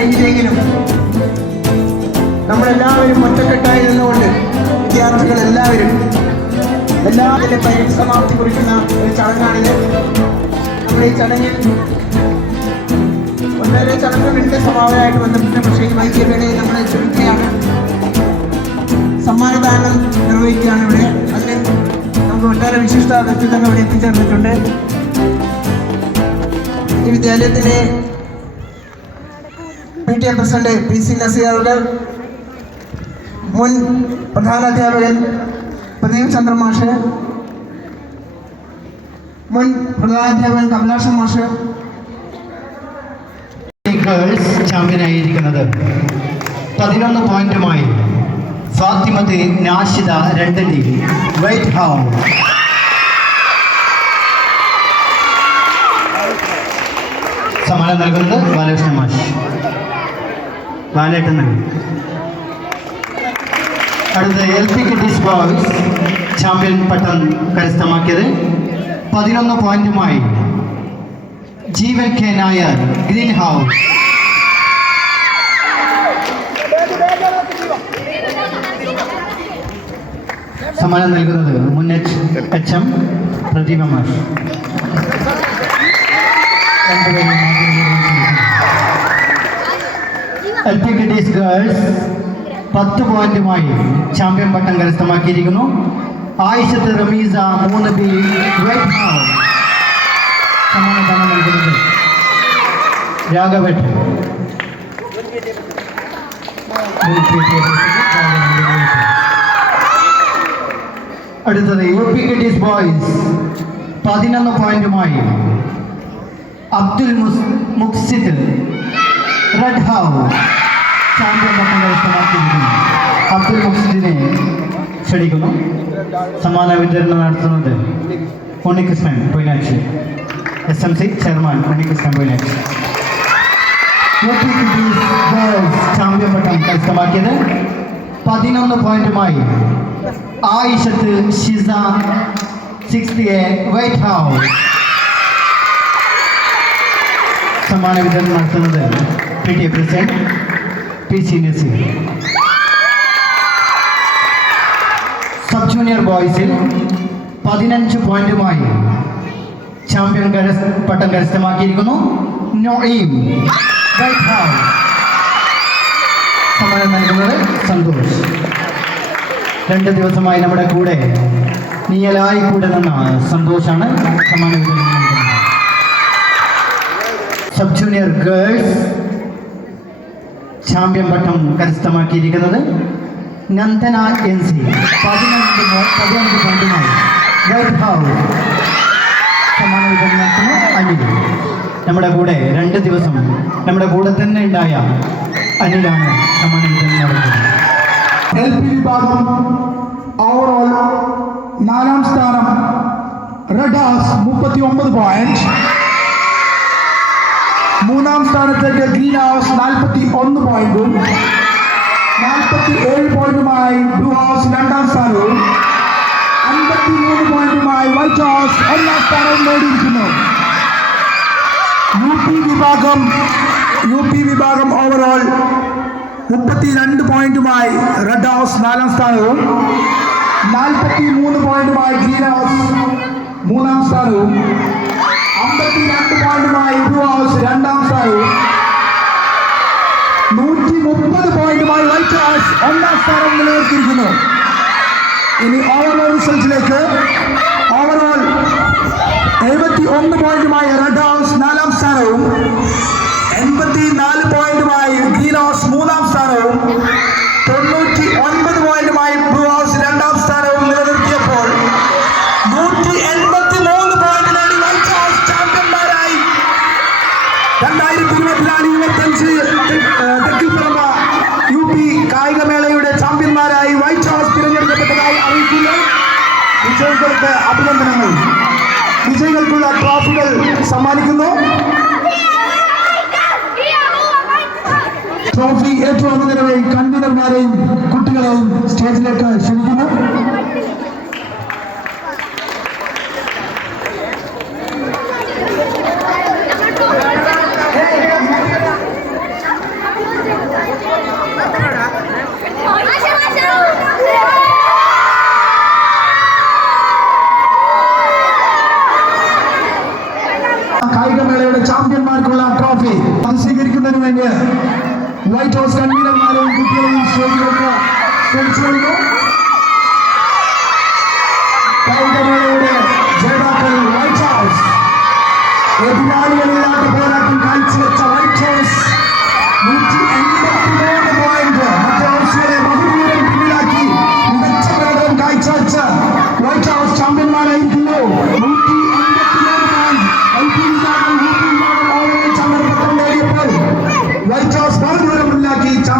കഴിഞ്ഞില്ലെങ്കിലും നമ്മളെല്ലാവരും ഒറ്റക്കെട്ടായി നിന്നുകൊണ്ട് വിദ്യാർത്ഥികൾ എല്ലാവരും എല്ലാവരുടെ സമാപ്തി കുറിക്കുന്ന ഒരു ചടങ്ങാണിത്. നമ്മുടെ ഈ ചടങ്ങിൽ ഒന്നര ചടങ്ങുകളുണ്ട് സ്വഭാവമായിട്ട് ബന്ധപ്പെട്ട് പക്ഷേ ഈ വൈദ്യവേളയിൽ നമ്മളെ ചുരുക്കുകയാണ് സമ്മാനദാനം നിർവഹിക്കുകയാണ് ഇവിടെ. അതിന് നമുക്ക് ഒട്ടേറെ വിശിഷ്ട വ്യക്തിത്വങ്ങൾ ഇവിടെ എത്തിച്ചേർന്നിട്ടുണ്ട്. ഈ വിദ്യാലയത്തിലെ P A president P C നസീറുകൾ മുൻ പ്രധാനാധ്യാപകൻ പ്രദീപ് ചന്ദ്ര മാഷ് മുൻ പ്രധാനാധ്യാപകൻ കമലാഷൻ മാഷ്. ഗേൾസ് ചാമ്പ്യൻ ആയിരിക്കുന്നത് പതിനൊന്ന് പോയിന്റുമായി Fathimath Nashida team white house സമ്മാനം നൽകുന്നത് ബാലകൃഷ്ണ മാഷ്. ബാലേട്ടൻ നൽകി അടുത്ത L P kiddies boys champion പട്ടം കരസ്ഥമാക്കിയത് പതിനൊന്ന് പോയിന്റുമായി Jeevan K Nair green house. സമ്മാനം നൽകുന്നത് മുൻ എച്ച് എം പ്രദീപ മാഷ്. രണ്ടുപേരും എൽ പി കിഡീസ് ഗേൾസ് പത്ത് പോയിന്റുമായി ചാമ്പ്യൻ പട്ടം കരസ്ഥമാക്കിയിരിക്കുന്നു. ആയിഷത്ത് റമീസ മൂന്ന് ബി വൈറ്റ് അടുത്തത് യു പി കിഡീസ് ബോയ്സ് പതിനൊന്ന് പോയിന്റുമായി Abdul Muksid. Red house champion പട്ടം കരസ്ഥമാക്കിയിരിക്കുന്നു അബ്ദുൽ മുക്സിദിനെ ക്ഷണിക്കുന്നു. സമ്മാന വിതരണം നടത്തുന്നത് Unnikrishnan Poinakshi S M C chairman Unnikrishnan Poinakshi champion പട്ടം കരസ്ഥമാക്കിയത് പതിനൊന്ന് പോയിന്റുമായി Ayishath Shiza sixth A white house സമ്മാന വിതരണം നടത്തുന്നത് T president P C Naseer sub junior ബോയ്സിൽ പതിനഞ്ച് പോയിന്റുമായി ചാമ്പ്യൻ പട്ടം കരസ്ഥമാക്കിയിരിക്കുന്നു. നോയിം സമ്മാനം നൽകുന്നത് സന്തോഷ്. രണ്ട് ദിവസമായി നമ്മുടെ കൂടെ നീയലായി കൂടെ നിന്ന സന്തോഷാണ് സമ്മാനം സബ് ജൂനിയർ ഗേൾസ് ചാമ്പ്യൻ പട്ടം കരസ്ഥമാക്കിയിരിക്കുന്നത് നന്ദന എൻ സി. പതിനഞ്ച് മോ- പതിനഞ്ച് പോയിന്റുമായി വൈറ്റ് ഹൗസ് സമ്മാന വിതരണം നടത്തുന്നു അനിൽ. നമ്മുടെ കൂടെ രണ്ട് ദിവസം നമ്മുടെ കൂടെ തന്നെ ഉണ്ടായ അനിലാണ് സമ്മാന വിഭാഗം ഓവറോൾ നാലാം സ്ഥാനം റെഡ് ഹൗസ് മുപ്പത്തി ഒമ്പത് പോയിന്റ് മൂന്നാം സ്ഥാനത്തേക്ക് ഗ്രീൻ ഹൗസ് നാൽപ്പത്തി ഒന്ന് പോയിന്റും നാൽപ്പത്തി ഏഴ് പോയിന്റുമായി ബ്ലൂ ഹൗസ് രണ്ടാം സ്ഥാനവും അൻപത്തി മൂന്ന് പോയിന്റുമായി വൈറ്റ് ഹൗസ് ഒന്നാം സ്ഥാനവും നേടിയിരിക്കുന്നു. യു പി വിഭാഗം യു പി വിഭാഗം ഓവറോൾ മുപ്പത്തി രണ്ട് പോയിന്റുമായി റെഡ് ഹൗസ് നാലാം സ്ഥാനവും നാൽപ്പത്തി മൂന്ന് പോയിന്റുമായി ഗ്രീൻ ഹൗസ് മൂന്നാം സ്ഥാനവും അമ്പത്തി രണ്ട് പോയിന്റുമായി ബ്ലൂ ഹൗസ് രണ്ടാം സ്ഥാനവും നൂറ്റി മുപ്പത് പോയിന്റുമായി വൈറ്റ് ഒന്നാം സ്ഥാനം നിലനിർത്തിയിരിക്കുന്നു. ഇനി ഓവറോൾ റിസൾട്ടിലേക്ക് ഓവറോൾ എഴുപത്തി ഒന്ന് പോയിന്റുമായി തെക്കിൽപ്പുറമ യു പി കായികമേളയുടെ ചാമ്പ്യന്മാരായി വൈറ്റ് ഹൗസ് തിരഞ്ഞെടുക്കപ്പെട്ടതായി അറിയിക്കുന്നു. വിജയികൾക്ക് അഭിനന്ദനങ്ങൾ. വിജയികൾക്കുള്ള ട്രോഫികൾ സമ്മാനിക്കുന്നു. ട്രോഫി ഏറ്റുവാങ്ങുന്നതിനായി കൺവീനർമാരെയും കുട്ടികളെയും സ്റ്റേജിലേക്ക് ക്ഷണിക്കുന്നു. കായികമേളയുടെ ചാമ്പ്യന്മാർക്കുള്ള ട്രോഫി അത് സ്വീകരിക്കുന്നതിന് വേണ്ടി വൈറ്റ് ഹൗസ് കൺവീനർമാരെയും കുട്ടികളെയും സ്റ്റേജിലേക്ക് കായികമേളയുടെ ജേതാക്കൾ വൈറ്റ് ഹൗസ് എതിരാളികളില്ലാത്ത പോരാട്ടം കാഴ്ചവെച്ച വൈറ്റ് ഹൗസ് നൂറ്റി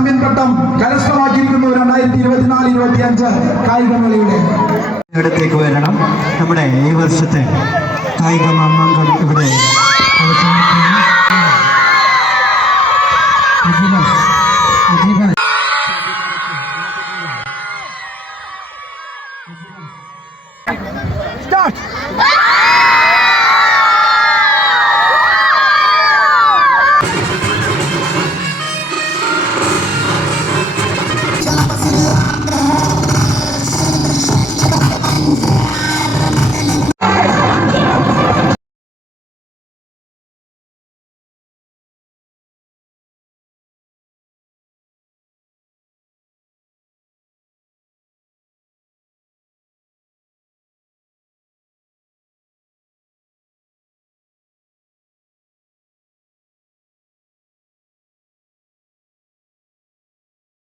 ചാമ്പ്യൻ പട്ടം കരസ്ഥമാക്കിയിരിക്കുന്നു രണ്ടായിരത്തി ഇരുപത്തിനാല് ഇരുപത്തി അഞ്ച് കായികമേളയുടെ ഇടത്തേക്ക് വരണം. നമ്മുടെ ഈ വർഷത്തെ കായിക മാമാങ്കം ഇവിടെ Yeah.